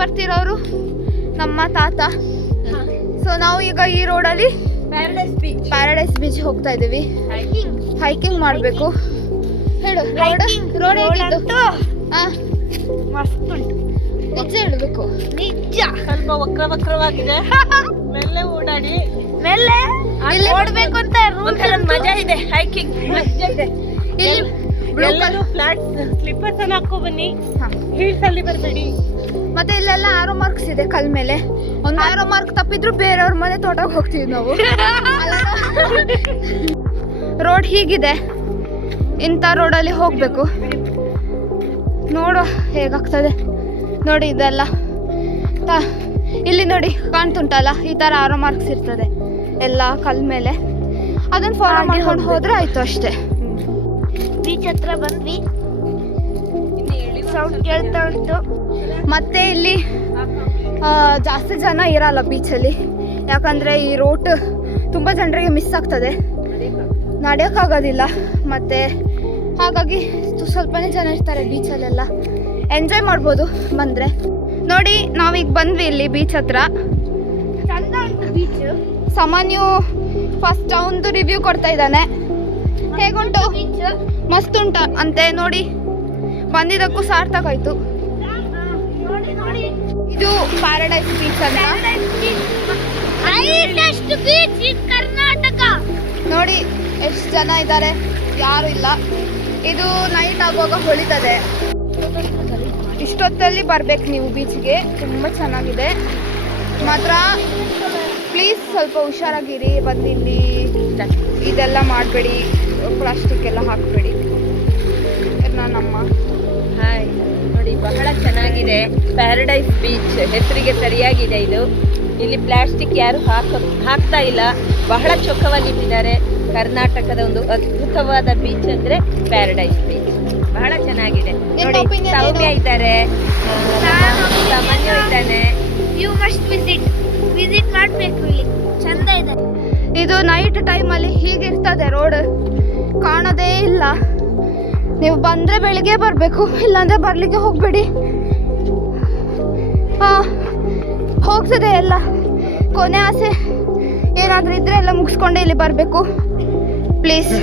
ಬರ್ತಿರೋರು ನಮ್ಮ ತಾತ. ಸೊ ನಾವು ಈಗ ಈ ರೋಡಲ್ಲಿ ಪ್ಯಾರಡೈಸ್ ಬೀಚ್ ಹೋಗ್ತಾ ಇದೀವಿ. ಹೈಕಿಂಗ್ ಮಾಡಬೇಕು. ಹೇಳು ರೋಡ್ ಹೇಗಿತ್ತು? ಮಸ್ತ್ ಉಂಟು. ನಿಜ ಹೇಳ್ಬೇಕು. ನಿಜ ಸ್ವಲ್ಪ ವಕ್ರವಾಗಿದೆ. ಮೆಲ್ಲೆ ಓಡಾಡಿ ಮೆಲ್ಲೆ ಓಡಬೇಕು ಅಂತ ಮಜಾ ಇದೆ. ಹೈಕಿಂಗ್ ಮಜಾ ಇದೆ. ಎಲ್ಲರೂ ಫ್ಲಾಟ್ ಸ್ಲಿಪ್ಪರ್ಸ್ ಅನ್ನು ಹಾಕೋ ಬನ್ನಿ. ಹೀಲ್ಸ್ ಅಲ್ಲಿ ಬರಬೇಡಿ. ಮತ್ತೆ ಇಲ್ಲೆಲ್ಲ ಆರೋ ಮಾರ್ಕ್ಸ್ ಇದೆ ಕಲ್ ಮೇಲೆ. ಒಂದು ಆರೋ ಮಾರ್ಕ್ ತಪ್ಪಿದ್ರು ಬೇರೆಯವ್ರ ಮನೆ ತೋಟಕ್ಕೆ ಹೋಗ್ತೀವಿ ನಾವು. ರೋಡ್ ಹೀಗಿದೆ. ಇಂಥ ರೋಡಲ್ಲಿ ಹೋಗ್ಬೇಕು. ನೋಡು ಹೇಗಾಗ್ತದೆ ನೋಡಿ. ಇದೆಲ್ಲ ಇಲ್ಲಿ ನೋಡಿ ಕಾಣ್ತುಂಟಲ್ಲ, ಈ ಥರ ಆರೋ ಮಾರ್ಕ್ಸ್ ಇರ್ತದೆ ಎಲ್ಲ ಕಲ್ ಮೇಲೆ. ಅದನ್ನು ಫಾಲೋ ಮಾಡ್ಕೊಂಡು ಹೋದ್ರೆ ಆಯ್ತು ಅಷ್ಟೇ. ಬೀಚ್ ಹತ್ರ ಬಂದ್ವಿ. ಸೌಂಡ್ ಕೇಳ್ತಾ ಉಂಟು. ಮತ್ತೆ ಇಲ್ಲಿ ಜಾಸ್ತಿ ಜನ ಇರಲ್ಲ ಬೀಚಲ್ಲಿ, ಯಾಕಂದರೆ ಈ ರೋಡ್ ತುಂಬ ಜನರಿಗೆ ಮಿಸ್ ಆಗ್ತದೆ, ನಡೆಯೋಕ್ಕಾಗೋದಿಲ್ಲ. ಮತ್ತು ಹಾಗಾಗಿ ಸ್ವಲ್ಪನೇ ಜನ ಇರ್ತಾರೆ ಬೀಚಲ್ಲೆಲ್ಲ. ಎಂಜಾಯ್ ಮಾಡ್ಬೋದು ಬಂದರೆ. ನೋಡಿ ನಾವೀಗ ಬಂದ್ವಿ ಇಲ್ಲಿ ಬೀಚ್ ಹತ್ರ. ಚಂದ ಉಂಟು ಬೀಚ್. ಸಾಮಾನ್ಯ ಫಸ್ಟ್ ಅವನದು ರಿವ್ಯೂ ಕೊಡ್ತಾ ಇದ್ದಾನೆ. ಹೇಗುಂಟು? ಮಸ್ತ್ ಉಂಟ ಅಂತೆ. ನೋಡಿ ಬಂದಿದ್ದಕ್ಕೂ ಸಾರ್ಥಕ ಆಯಿತು. ಇದು ಪ್ಯಾರಡೈಸ್ ಬೀಚ್ ಅಂತ. ಕರ್ನಾಟಕ ನೋಡಿ ಎಷ್ಟು ಜನ ಇದ್ದಾರೆ, ಯಾರು ಇಲ್ಲ. ಇದು ನೈಟ್ ಆಗುವಾಗ ಹೊಳಿತದೆ. ಇಷ್ಟೊತ್ತಲ್ಲಿ ಬರ್ಬೇಕು ನೀವು ಬೀಚ್ಗೆ. ತುಂಬ ಚೆನ್ನಾಗಿದೆ ಮಾತ್ರ. ಪ್ಲೀಸ್ ಸ್ವಲ್ಪ ಹುಷಾರಾಗಿರಿ. ಬಂದು ಇಲ್ಲಿ ಇದೆಲ್ಲ ಮಾಡಬೇಡಿ, ಪ್ಲಾಸ್ಟಿಕ್ ಎಲ್ಲ ಹಾಕಬೇಡಿ. ನನ್ನಮ್ಮ ಹಾಯ್ ನೋಡಿ, ಬಹಳ ಚೆನ್ನಾಗಿದೆ ಪ್ಯಾರಡೈಸ್ ಬೀಚ್. ಹೆಸರಿಗೆ ಸರಿಯಾಗಿದೆ ಇದು. ಇಲ್ಲಿ ಪ್ಲಾಸ್ಟಿಕ್ ಯಾರು ಹಾಕ್ತಾ ಇಲ್ಲ. ಬಹಳ ಚೊಕ್ಕವಾಗಿಟ್ಟಿದ್ದಾರೆ. ಕರ್ನಾಟಕದ ಒಂದು ಅದ್ಭುತವಾದ ಬೀಚ್ ಅಂದ್ರೆ ಪ್ಯಾರಡೈಸ್ ಬೀಚ್. ಬಹಳ ಚೆನ್ನಾಗಿದೆ ನೋಡಿ. ಸೌಮ್ಯ ಇದ್ದಾರೆ, ಸಾಮಾನ್ಯ ಇದ್ದಾನೆ. ಯು ಮಸ್ಟ್ ವಿಸಿಟ್ ಮಾಡಬೇಕು. ಇಲ್ಲಿ ಚಂದ ಇದೆ. ಇದು ನೈಟ್ ಟೈಮಲ್ಲಿ ಹೀಗಿರ್ತದೆ. ರೋಡ್ ಕಾಣೋದೇ ಇಲ್ಲ. ನೀವು ಬಂದರೆ ಬೆಳಿಗ್ಗೆ ಬರಬೇಕು, ಇಲ್ಲಾಂದರೆ ಬರಲಿಕ್ಕೆ ಹೋಗಬೇಡಿ. ಹೋಗ್ತದೆ ಎಲ್ಲ. ಕೊನೆ ಆಸೆ ಏನಾದರೂ ಇದ್ದರೆ ಎಲ್ಲ ಮುಗಿಸ್ಕೊಂಡೆ ಇಲ್ಲಿ ಬರಬೇಕು ಪ್ಲೀಸ್.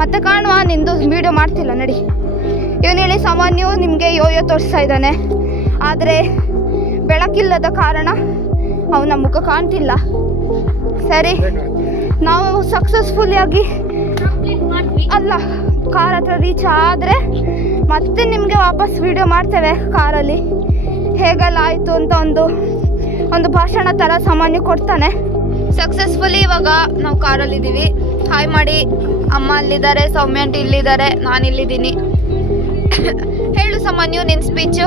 ಮತ್ತೆ ಕಾಣುವ, ನಿಂದು ವಿಡಿಯೋ ಮಾಡ್ತಿಲ್ಲ ನಡಿ. ಇವನು ಹೇಳಿ ಸಾಮಾನ್ಯ ನಿಮಗೆ ಯೋಯೋ ತೋರಿಸ್ತಾ ಇದ್ದಾನೆ. ಆದರೆ ಬೆಳಕಿಲ್ಲದ ಕಾರಣ ಅವನ ಮುಖ ಕಾಣ್ತಿಲ್ಲ. ಸರಿ, ನಾವು ಸಕ್ಸಸ್ಫುಲ್ಲಿಯಾಗಿ ಅಲ್ಲ ಕಾರ್ ಹತ್ರ ರೀಚ್ ಆದರೆ ಮತ್ತೆ ನಿಮಗೆ ವಾಪಸ್ ವಿಡಿಯೋ ಮಾಡ್ತೇವೆ ಕಾರಲ್ಲಿ. ಹೇಗೆಲ್ಲ ಆಯಿತು ಅಂತ ಒಂದು ಭಾಷಣ ಥರ ಸಾಮಾನ್ಯ ಕೊಡ್ತಾನೆ. ಸಕ್ಸಸ್ಫುಲಿ ಇವಾಗ ನಾವು ಕಾರಲ್ಲಿದ್ದೀವಿ. ಹಾಯ್ ಮಾಡಿ. ಅಮ್ಮ ಅಲ್ಲಿದ್ದಾರೆ, ಸೌಮ್ಯ ಆಂಟಿ ಇಲ್ಲಿದ್ದಾರೆ, ನಾನು ಇಲ್ಲಿದ್ದೀನಿ. ಹೇಳು ಸಾಮಾನ್ಯ ನಿನ್ನ ಸ್ಪೀಚು.